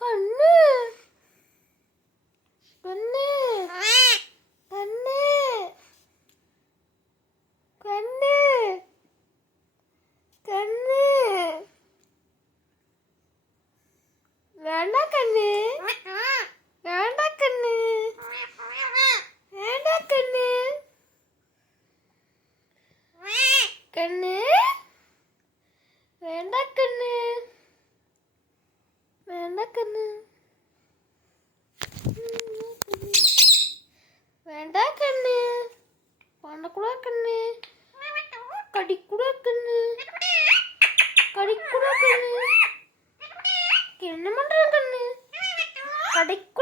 കണ്ണ്. കണ്ണ്. കണ്ണ്. കണ്ണ്. കണ്ണ്. വേണ്ട വേണ്ട കണ്ണ്. വേണ്ട കണ്ണ്. വേണ്ട കണ്ണ്. പണ്ടക്കുള്ള കണ്ണ്. കടിക്കുട കണ്ണ്. കടിക്കുട കണ്ണ്. കിണ്ണമുണ്ട കണ്ണ്. കടിക്കു